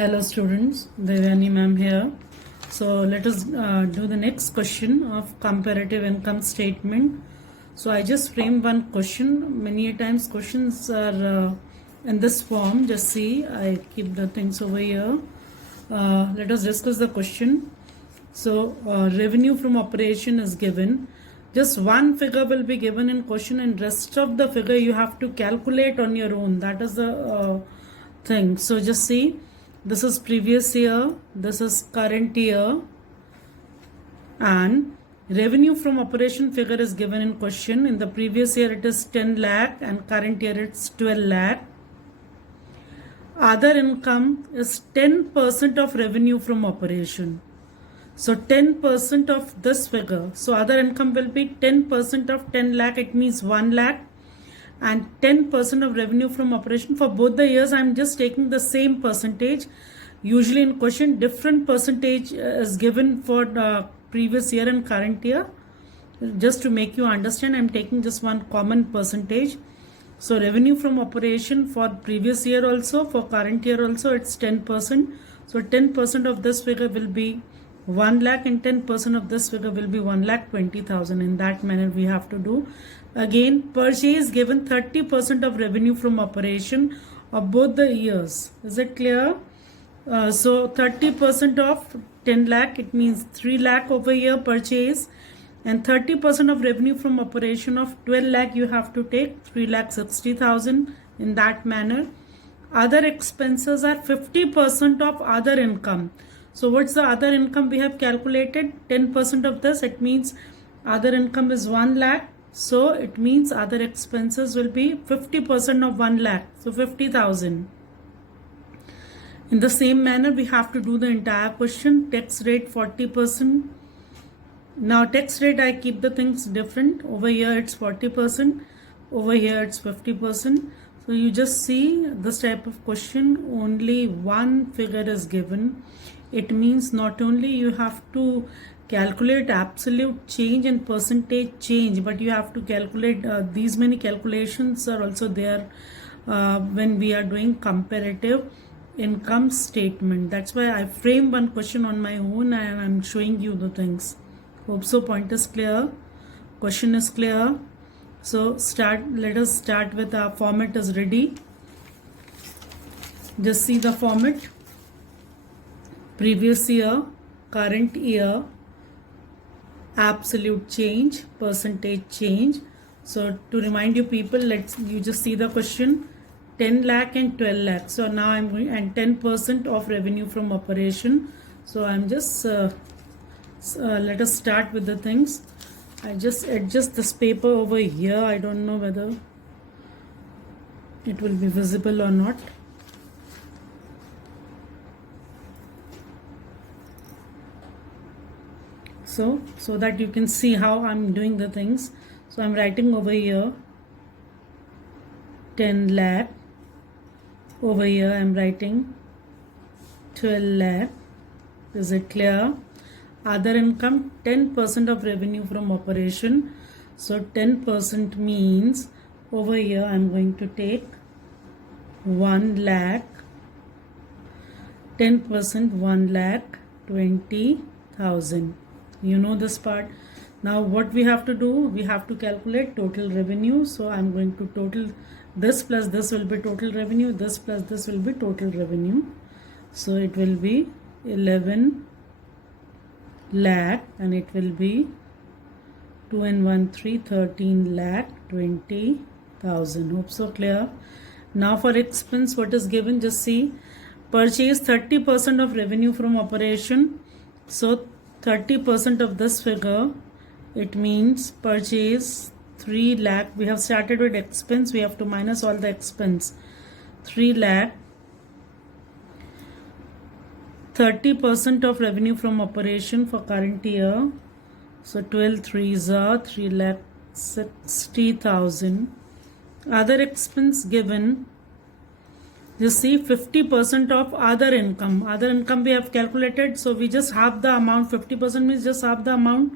Hello students, Devyani ma'am here. So let us do the next question of comparative income statement. So I just framed one question. Many times questions are in this form. Just see, I keep the things over here. Let us discuss the question. So revenue from operation is given. Just one figure will be given in question and rest of the figure you have to calculate on your own. That is the thing. So just see, this is previous year, this is current year, and revenue from operation figure is given in question. In the previous year it is 10 lakh and current year it's 12 lakh. Other income is 10% of revenue from operation. So 10% of this figure. So other income will be 10% of 10 lakh. It means 1 lakh. And 10% of revenue from operation. For both the years, I'm just taking the same percentage. Usually in question, different percentage is given for the previous year and current year. Just to make you understand, I'm taking just one common percentage. So revenue from operation for previous year also, for current year also, it's 10%. So 10% of this figure will be 1 lakh and 10% of this figure will be 1,20,000. In that manner we have to do. Again, purchase given 30% of revenue from operation of both the years. Is it clear? So 30% of 10 lakh, it means 3 lakh over here purchase, and 30% of revenue from operation of 12 lakh you have to take 3,60,000. In that manner. Other expenses are 50% of other income. So what's the other income we have calculated? 10% of this, it means other income is 1 lakh. So it means other expenses will be 50% of 1 lakh. So 50,000. In the same manner, we have to do the entire question. Tax rate 40%. Now tax rate, I keep the things different. Over here it's 40%. Over here it's 50%. So you just see this type of question, only one figure is given. It means not only you have to calculate absolute change and percentage change, but you have to calculate these many calculations are also there when we are doing comparative income statement. That's why I frame one question on my own and I'm showing you the things. Hope so point is clear. Question is clear. So let us start with our format is ready. Just see the format. Previous year, current year, absolute change, percentage change. So to remind you people, you just see the question, 10 lakh and 12 lakh. So now I'm going, and 10% of revenue from operation. So I'm just let us start with the things. I just adjust this paper over here. I don't know whether it will be visible or not. So that you can see how I'm doing the things. So I'm writing over here 10 lakh. Over here I'm writing 12 lakh. Is it clear? Other income 10% of revenue from operation. So 10% means over here I'm going to take 1 lakh. 10% 1,20,000. You know this part. Now what we have to do, we have to calculate total revenue. So I'm going to total this plus this will be total revenue, this plus this will be total revenue. So it will be 11 lakh and it will be 2 and 1 3 13 lakh 20,000. Hope so clear. Now for expense, what is given, just see, purchase 30% of revenue from operation. So 30% of this figure, it means purchase 3 lakh. We have started with expense, we have to minus all the expense. 3 lakh. 30% of revenue from operation for current year. So 12 3s are 3,60,000. Other expense given, you see 50% of other income. Other income we have calculated, so we just half the amount. 50% means just half the amount.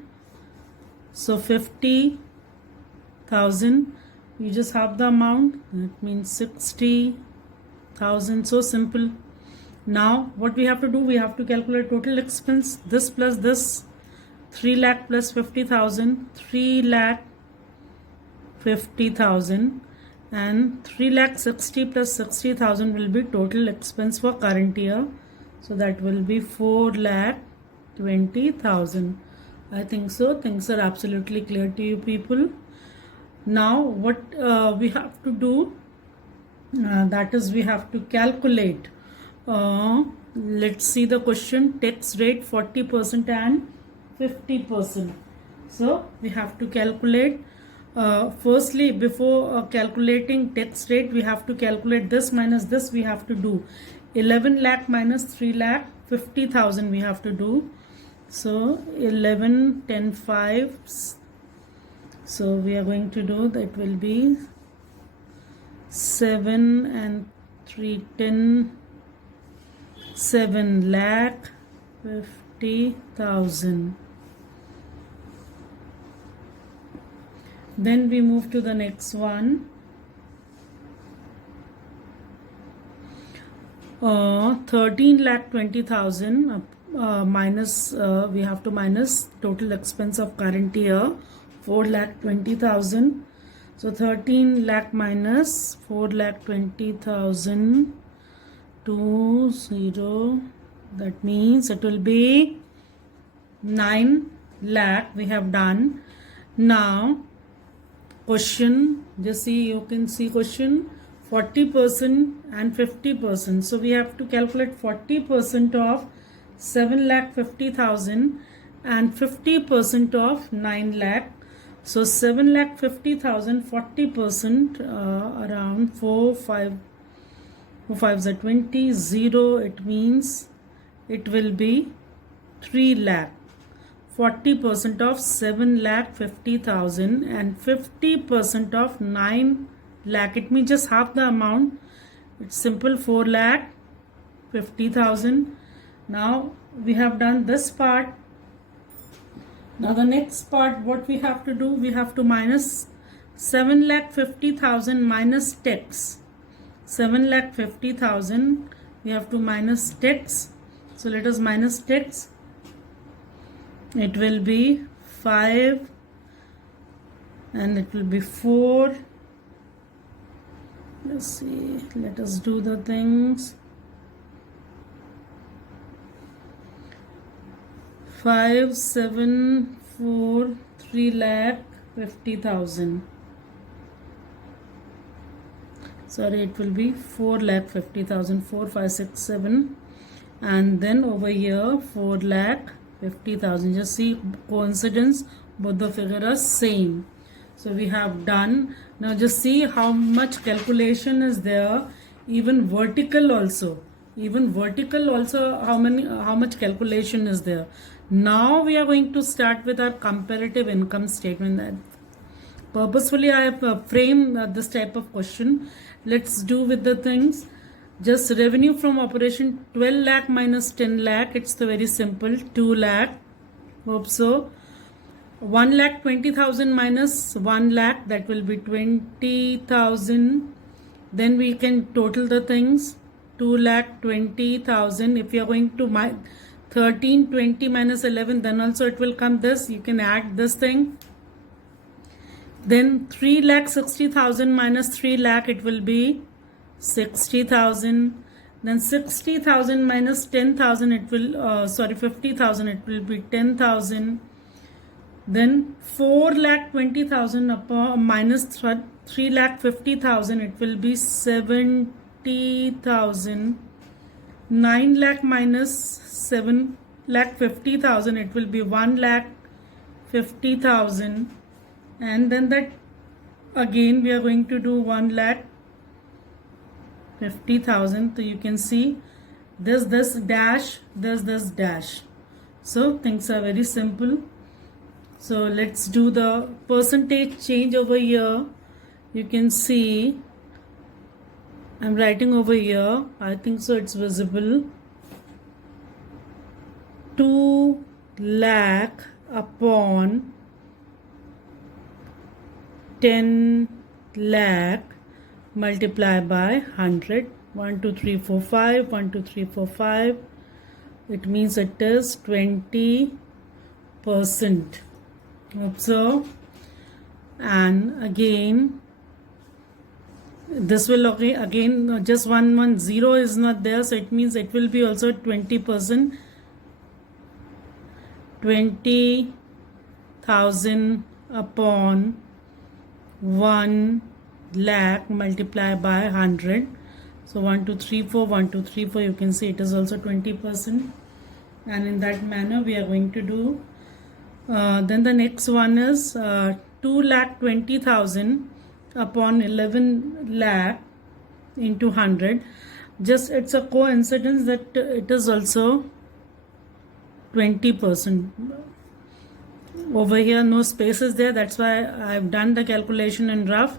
So 50,000, you just half the amount. That means 60,000. So simple. Now what we have to do, we have to calculate total expense, this plus this, 3 lakh plus 50,000, 3 lakh 50,000, and 3 lakh 60 plus 60,000 will be total expense for current year. So that will be 4 lakh 20,000. I think so. Things are absolutely clear to you people. Now what we have to do, that is we have to calculate. Let's see the question. Tax rate 40% and 50%. So we have to calculate. Firstly, before calculating tax rate, we have to calculate this minus this. We have to do 11 lakh minus 3 lakh 50,000 we have to do. So 11 10 5. So we are going to do that will be 7 and 3 10, 7 lakh 50,000. Then we move to the next one. 13 lakh 20,000 minus, we have to minus total expense of current year, 4 lakh 20,000. So 13 lakh minus 4 lakh 20,000 to 0. That means it will be 9 lakh we have done. Now question, just see, you can see question 40% and 50%. So we have to calculate 40% of 7 lakh 50,000 and 50% of 9 lakh. So 7 lakh 50,000, 40%, around 4 5s are 20, 0, it means it will be 3 lakh. 40% of 7 lakh 50,000 and 50% of 9 lakh. It means just half the amount. It's simple, 4 lakh 50,000. Now we have done this part. Now the next part, what we have to do, we have to minus 7 lakh 50,000 minus tax. 7 lakh 50,000 we have to minus tax. So let us minus tax. It will be 5 and it will be 4. Let's see, let us do the things. 5 7 4 3 lakh 50,000. Sorry, it will be 4 lakh 50,000. 4 5 6 7, and then over here 4 lakh 50,000. Just see, coincidence, both the figures are same. So we have done. Now just see how much calculation is there. Even vertical also, how much calculation is there. Now we are going to start with our comparative income statement. That purposefully I have framed this type of question. Let's do with the things. Just revenue from operation 12 lakh minus 10 lakh. It's the very simple, 2 lakh. Hope so. 1 lakh 20,000 minus 1 lakh, that will be 20,000. Then we can total the things. 2 lakh 20,000. If you are going to 13 20 minus 11, then also it will come this. You can add this thing. Then 3 lakh 60,000 minus 3 lakh, it will be 60,000. Then 60,000 minus 10,000, it will 50,000, it will be 10,000. Then 4 lakh 20,000 minus 3 lakh 50,000, it will be 70,000. 9 lakh minus 7 lakh 50,000, it will be 1 lakh 50,000. And then that again we are going to do 1 lakh 50,000. So you can see this dash, this dash. So things are very simple. So let's do the percentage change over here. You can see I'm writing over here. I think so it's visible. 2 lakh upon 10 lakh multiplied by 100 1 2 3 4 5 1 2 3 4 5. It means it is 20%. Observe. And again this will again just 0 is not there, so it means it will be also 20%. 20,000 upon 1 lakh multiplied by 100. So 1 2 3 4 1 2 3 4, you can see it is also 20%. And in that manner we are going to do. Then the next one is 2,20,000 upon 11 lakh into 100. Just it's a coincidence that it is also 20%. Over here no spaces there, that's why I've done the calculation in rough.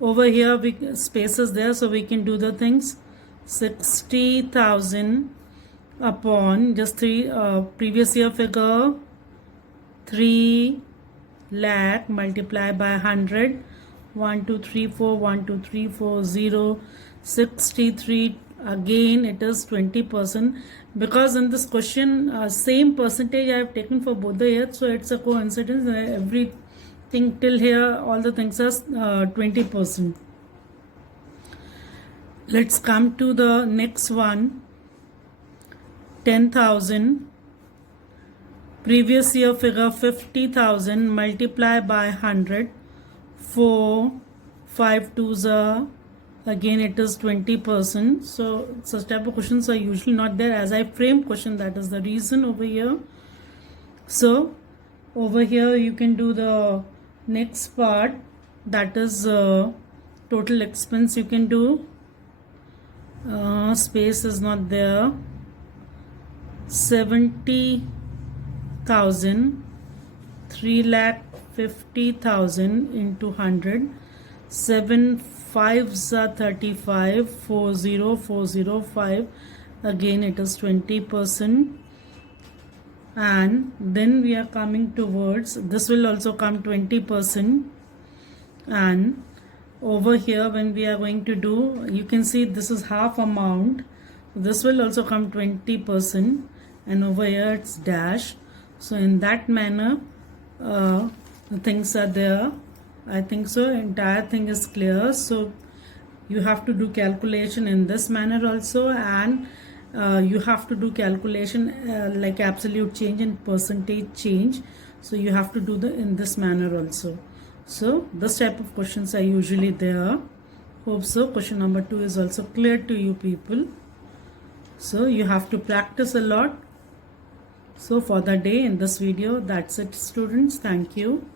Over here spaces there, so we can do the things. 60,000 upon just 3 previous year figure 3 lakh multiplied by 100. 1 2 3 4 1 2 3 4 0 63. Again it is 20%, because in this question same percentage I have taken for both the years, so it's a coincidence. Everything till here, all the things are 20%. Let's come to the next one. 10,000 previous year figure 50,000 multiplied by 100. 4 5 2s are, again it is 20%. So such type of questions are usually not there, as I frame question, that is the reason over here. So over here you can do the next part, that is total expense. You can do space is not there. 70,000 3,50,000 into 100. 7 5s are 35. 40405, again it is 20%. And then we are coming towards, this will also come 20%. And over here when we are going to do, you can see this is half amount, this will also come 20%. And over here it's dash. So in that manner the things are there. I think so entire thing is clear. So you have to do calculation in this manner also, and you have to do calculation like absolute change and percentage change. So you have to do in this manner also. So this type of questions are usually there. Hope so. Question number 2 is also clear to you people. So you have to practice a lot. So for the day in this video, that's it students. Thank you.